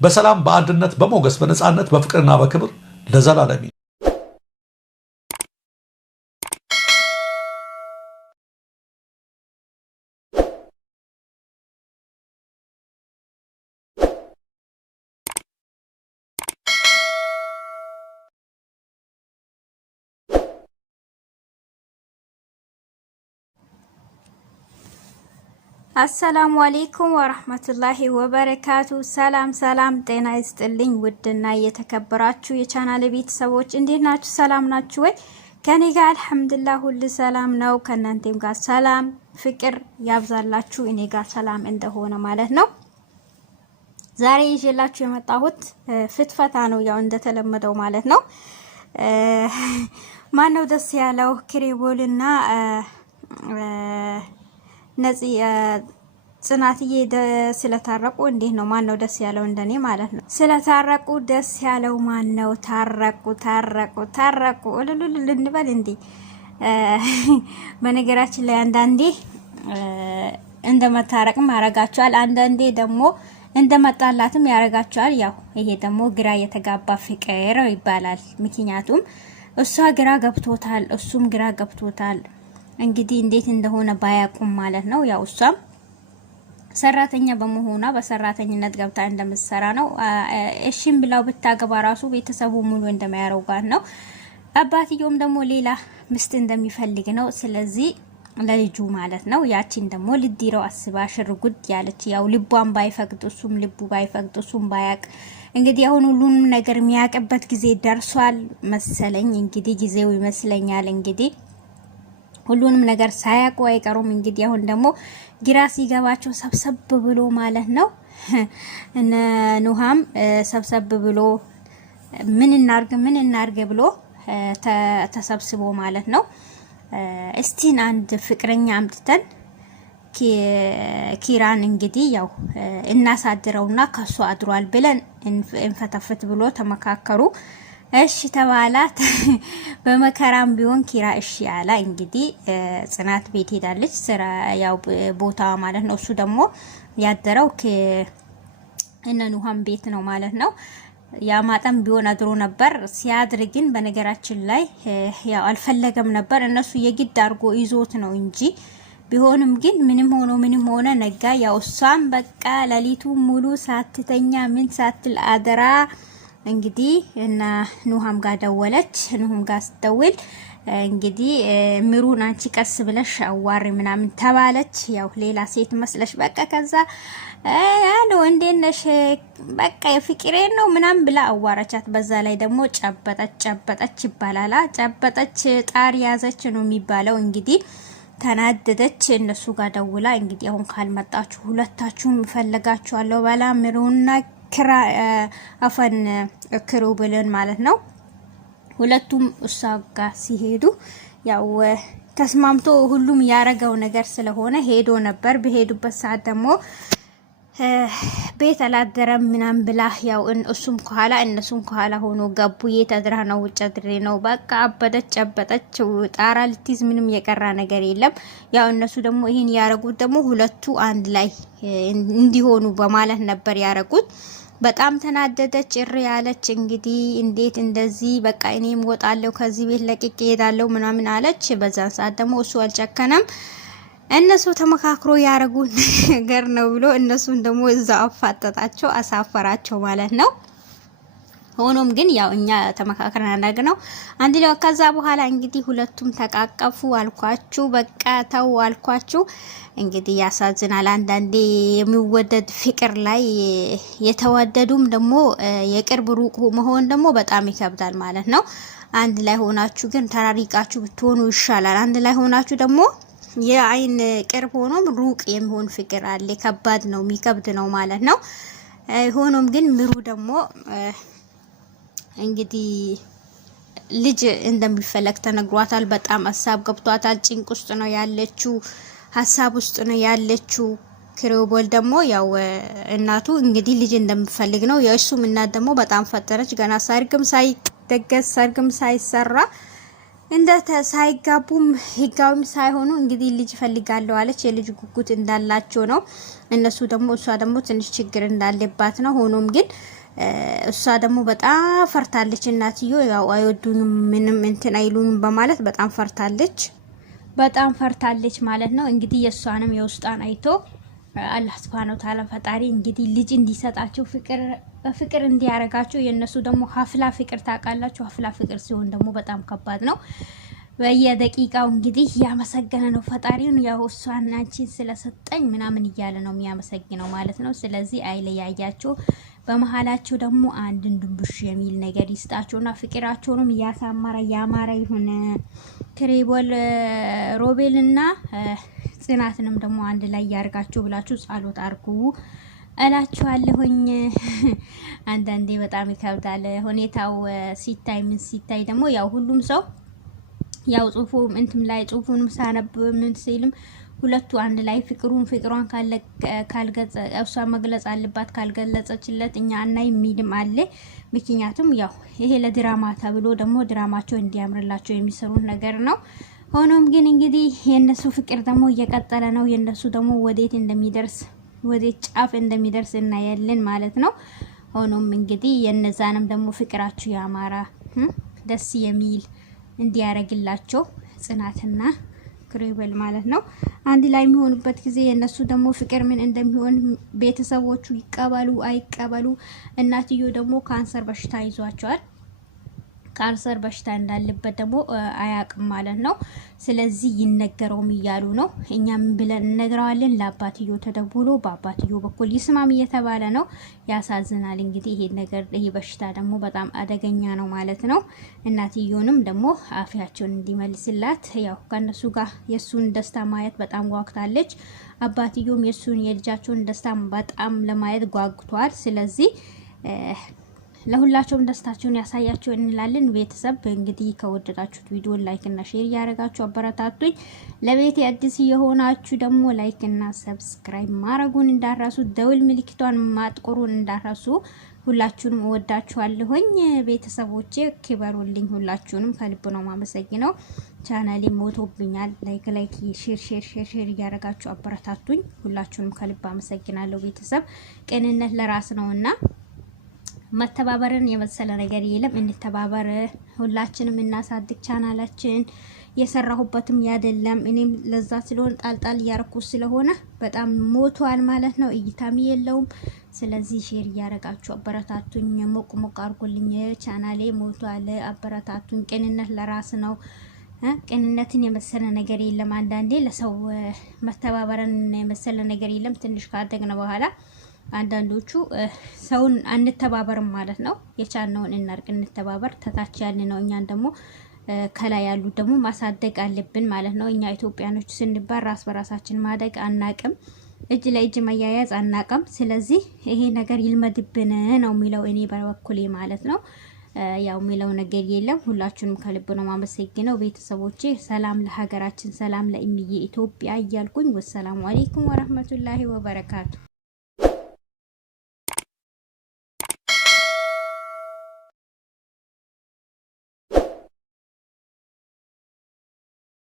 በሰላም በአንድነት በሞገስ በነጻነት በፍቅርና በክብር ለዘላለም አሰላሙ አለይኩም ወራህመቱላሂ ወበረካቱ። ሰላም ጤና ይስጥልኝ። ውድና የተከበራችሁ የቻናል ቤተሰቦች እንዴት ናችሁ? ሰላም ናችሁ ወይ? ከኔ ጋር አልሐምዱሊላህ ሁሉ ሰላም ነው። ከናንተም ጋር ሰላም ፍቅር ያብዛላችሁ። እኔ ጋር ሰላም እንደሆነ ማለት ነው። ዛሬ ይዤላችሁ የመጣሁት ፍትፈታ ነው፣ ያው እንደተለመደው ማለት ነው። ማነው ደስ ያለው ክሬቦልና ነፂ ጽናትዬ ስለታረቁ እንዴት ነው? ማን ነው ደስ ያለው? እንደኔ ማለት ነው። ስለታረቁ ደስ ያለው ማን ነው? ታረቁ እልል ልንበል እንዴ? በነገራችን ላይ አንዳንዴ እንደመታረቅም ያረጋቸዋል፣ አንዳንዴ ደግሞ እንደመጣላትም ያረጋቸዋል። ያው ይሄ ደግሞ ግራ የተጋባ ፍቅር ይባላል። ምክንያቱም እሷ ግራ ገብቶታል፣ እሱም ግራ ገብቶታል። እንግዲህ እንዴት እንደሆነ ባያቁም ማለት ነው። ያው እሷም ሰራተኛ በመሆኗ በሰራተኝነት ገብታ እንደምትሰራ ነው። እሺም ብላው ብታገባ ራሱ ቤተሰቡ ሙሉ እንደማያረጋት ነው። አባትየውም ደግሞ ሌላ ምስት እንደሚፈልግ ነው። ስለዚህ ለልጁ ማለት ነው ያቺን ደግሞ ልዲረው አስባ ሽርጉድ ያለች ያው ልቧን ባይፈቅድ እሱም ልቡ ባይፈቅድ እሱም ባያቅ እንግዲህ አሁን ሁሉንም ነገር የሚያቅበት ጊዜ ደርሷል መሰለኝ። እንግዲህ ጊዜው ይመስለኛል እንግዲህ ሁሉንም ነገር ሳያውቁ አይቀሩም። እንግዲህ አሁን ደግሞ ግራ ሲገባቸው ሰብሰብ ብሎ ማለት ነው እነ ኑሃም ሰብሰብ ብሎ ምን እናርግ ብሎ ተሰብስቦ ማለት ነው እስቲን አንድ ፍቅረኛ አምጥተን ኪራን እንግዲህ ያው እናሳድረውና ከሱ አድሯል ብለን እንፈተፍት ብሎ ተመካከሩ። እሺ ተባላት። በመከራም ቢሆን ኪራ እሺ ያላ እንግዲህ ጽናት ቤት ሄዳለች፣ ስራ ያው ቦታ ማለት ነው። እሱ ደግሞ ያደረው እነ ኑሃም ቤት ነው ማለት ነው። ያ ማጠም ቢሆን አድሮ ነበር። ሲያድር ግን በነገራችን ላይ ያው አልፈለገም ነበር። እነሱ የግድ አድርጎ ይዞት ነው እንጂ ቢሆንም ግን ምንም ሆነ ነጋ። ያው እሷም በቃ ሌሊቱ ሙሉ ሳትተኛ ምን ሳትል አደራ እንግዲህ እና ኑሃም ጋር ደወለች። ኑሃም ጋር ስትደውል እንግዲህ ምሩን አንቺ ቀስ ብለሽ አዋሪ ምናምን ተባለች። ያው ሌላ ሴት መስለሽ በቃ ከዛ ያለው እንዴነሽ በቃ የፍቅሬ ነው ምናምን ብላ አዋራቻት። በዛ ላይ ደግሞ ጨበጠች ይባላል። ጨበጠች ጣር ያዘች ነው የሚባለው። እንግዲህ ተናደደች። እነሱ ጋር ደውላ እንግዲህ አሁን ካልመጣችሁ ሁለታችሁም እፈልጋችኋለሁ ባላ ምሩና ክራ አፈን ክሩብልን ማለት ነው። ሁለቱም እሷ ጋር ሲሄዱ ያው ተስማምቶ ሁሉም ያረጋው ነገር ስለሆነ ሄዶ ነበር። በሄዱበት ሰዓት ደግሞ ቤት አላደረም ምናምን ብላ ያው እሱም ከኋላ እነሱም ከኋላ ሆኖ ገቡ። የተድራ ነው ውጭ ድሬ ነው በቃ አበደች ጨበጠች ጣራ ልትይዝ ምንም የቀራ ነገር የለም። ያው እነሱ ደግሞ ይሄን ያረጉት ደግሞ ሁለቱ አንድ ላይ እንዲሆኑ በማለት ነበር ያረጉት። በጣም ተናደደች፣ እሪ ያለች። እንግዲህ እንዴት እንደዚህ በቃ እኔም ወጣለሁ ከዚህ ቤት ለቅቄ ሄዳለሁ ምናምን አለች። በዛን ሰዓት ደግሞ እሱ አልጨከነም። እነሱ ተመካክሮ ያረጉት ነገር ነው ብሎ እነሱን ደግሞ እዛ አፋጠጣቸው፣ አሳፈራቸው ማለት ነው። ሆኖም ግን ያው እኛ ተመካከረን አናገነው አንድ ላይ ከዛ በኋላ እንግዲህ ሁለቱም ተቃቀፉ አልኳችሁ፣ በቃ ተው አልኳችሁ። እንግዲህ ያሳዝናል። አንዳንዴ የሚወደድ ፍቅር ላይ የተወደዱም ደግሞ የቅርብ ሩቅ መሆን ደግሞ በጣም ይከብዳል ማለት ነው። አንድ ላይ ሆናችሁ ግን ተራሪቃችሁ ብትሆኑ ይሻላል። አንድ ላይ ሆናችሁ ደግሞ የአይን ቅርብ ሆኖም ሩቅ የሚሆን ፍቅር አለ። ከባድ ነው፣ የሚከብድ ነው ማለት ነው። ሆኖም ግን ምሩ ደግሞ እንግዲህ ልጅ እንደሚፈለግ ተነግሯታል። በጣም ሀሳብ ገብቷታል። ጭንቅ ውስጥ ነው ያለችው፣ ሀሳብ ውስጥ ነው ያለችው። ክሬቦል ደግሞ ያው እናቱ እንግዲህ ልጅ እንደምፈልግ ነው። የእሱም እናት ደግሞ በጣም ፈጠረች። ገና ሰርግም ሳይደገስ ሰርግም ሳይሰራ እንደ ሳይጋቡም ህጋዊም ሳይሆኑ እንግዲህ ልጅ ፈልጋለሁ አለች። የልጅ ጉጉት እንዳላቸው ነው እነሱ ደግሞ እሷ ደግሞ ትንሽ ችግር እንዳለባት ነው። ሆኖም ግን እሷ ደግሞ በጣም ፈርታለች። እናትዮ ያው አይወዱንም ምንም እንትን አይሉንም በማለት በጣም ፈርታለች ማለት ነው። እንግዲህ የእሷንም የውስጣን አይቶ አላህ Subhanahu Wa Ta'ala ፈጣሪ እንግዲህ ልጅ እንዲሰጣቸው ፍቅር እንዲያረጋቸው የነሱ ደግሞ ሀፍላ ፍቅር ታውቃላችሁ። ሀፍላ ፍቅር ሲሆን ደግሞ በጣም ከባድ ነው። በየደቂቃው እንግዲህ ያመሰገነ ነው ፈጣሪውን። ያው እሷን አንቺን ስለሰጠኝ ምናምን እያለ ነው የሚያመሰግነው ማለት ነው። ስለዚህ አይለያያቸው፣ በመሃላቸው ደግሞ አንድ ድንቡሽ የሚል ነገር ይስጣቸውና ፍቅራቸውንም ያማረ ይሁን። ክሬቦል ሮቤልና ጽናትንም ደግሞ አንድ ላይ ያርጋችሁ ብላችሁ ጸሎት አርጉ እላችኋለሁኝ። አንዳንዴ በጣም ይከብዳል ሁኔታው ሲታይ ደግሞ ያው ሁሉም ሰው ያው ጽሁፉም እንትም ላይ ጽሁፉንም ሳነብ ምን ሲልም ሁለቱ አንድ ላይ ፍቅሯን ካልገለጸ እሷ መግለጽ አለባት፣ ካልገለጸችለት እኛ እና የሚድም አለ። ምክንያቱም ያው ይሄ ለድራማ ተብሎ ደግሞ ድራማቸው እንዲያምርላቸው የሚሰሩት ነገር ነው። ሆኖም ግን እንግዲህ የነሱ ፍቅር ደግሞ እየቀጠለ ነው። የነሱ ደግሞ ወዴት ጫፍ እንደሚደርስ እናያለን ማለት ነው። ሆኖም እንግዲህ የነዛንም ደግሞ ፍቅራቸው ያማራ ደስ የሚል እንዲያረግላቸው ጽናትና ክሬበል ማለት ነው አንድ ላይ የሚሆኑበት ጊዜ የነሱ ደግሞ ፍቅር ምን እንደሚሆን ቤተሰቦቹ ይቀበሉ አይቀበሉ። እናትዮ ደግሞ ካንሰር በሽታ ይዟቸዋል። ካንሰር በሽታ እንዳለበት ደግሞ አያቅም ማለት ነው። ስለዚህ ይነገረውም እያሉ ነው። እኛም ብለን እንነግረዋለን። ለአባትዮ ተደውሎ በአባትዮ በኩል ይስማም እየተባለ ነው። ያሳዝናል። እንግዲህ ይሄ በሽታ ደግሞ በጣም አደገኛ ነው ማለት ነው። እናትዮንም ደግሞ አፍያቸውን እንዲመልስላት ያው ከነሱ ጋር የሱን ደስታ ማየት በጣም ጓጉታለች። አባትዮም የልጃቸውን ደስታ በጣም ለማየት ጓጉቷል። ስለዚህ ለሁላቸውም ደስታቸውን ያሳያቸው እንላለን። ቤተሰብ እንግዲህ ከወደዳችሁት ቪዲዮ ላይክ እና ሼር ያደረጋችሁ አበረታቱኝ። ለቤት አዲስ የሆናችሁ ደግሞ ላይክ እና ሰብስክራይብ ማድረጉን እንዳራሱ፣ ደውል ምልክቷን ማጥቆሩን እንዳራሱ። ሁላችሁንም እወዳችኋለሁኝ ቤተሰቦቼ፣ ክበሩልኝ። ሁላችሁንም ከልብ ነው ማመሰግነው። ቻናሌ ሞቶብኛል። ላይክ ሼር እያደረጋችሁ አበረታቱኝ። ሁላችሁንም ከልብ አመሰግናለሁ ቤተሰብ። ቅንነት ለራስ ነውና መተባበርን የመሰለ ነገር የለም። እንተባበር፣ ሁላችንም እናሳድግ። ቻናላችን የሰራሁበትም ያደለም እኔም ለዛ ስለሆነ ጣልጣል ያረኩ ስለሆነ በጣም ሞቷል ማለት ነው። እይታም የለውም። ስለዚህ ሼር እያረጋችሁ አበረታቱኝ። ሞቅ አርጉልኝ። ቻናሌ ሞቷል፣ አበረታቱኝ። ቅንነት ለራስ ነው። ቅንነትን የመሰለ ነገር የለም። አንዳንዴ ለሰው መተባበርን የመሰለ ነገር የለም። ትንሽ ካደግነ በኋላ አንዳንዶቹ ሰውን አንተባበርም ማለት ነው። የቻልነውን እናርቅ፣ እንተባበር። ተታች ያለ ነው እኛን ደግሞ ከላይ ያሉ ደግሞ ማሳደግ አለብን ማለት ነው። እኛ ኢትዮጵያኖች ስንባል ራስ በራሳችን ማደግ አናቅም፣ እጅ ለእጅ መያያዝ አናቅም። ስለዚህ ይሄ ነገር ይልመድብን ነው የሚለው እኔ በበኩሌ ማለት ነው። ያው የሚለው ነገር የለም። ሁላችሁንም ከልብ ነው ማመሰግነው ቤተሰቦቼ። ሰላም ለሀገራችን፣ ሰላም ለእምዬ ኢትዮጵያ እያልኩኝ ወሰላሙ አለይኩም ወራህመቱላሂ ወበረካቱ።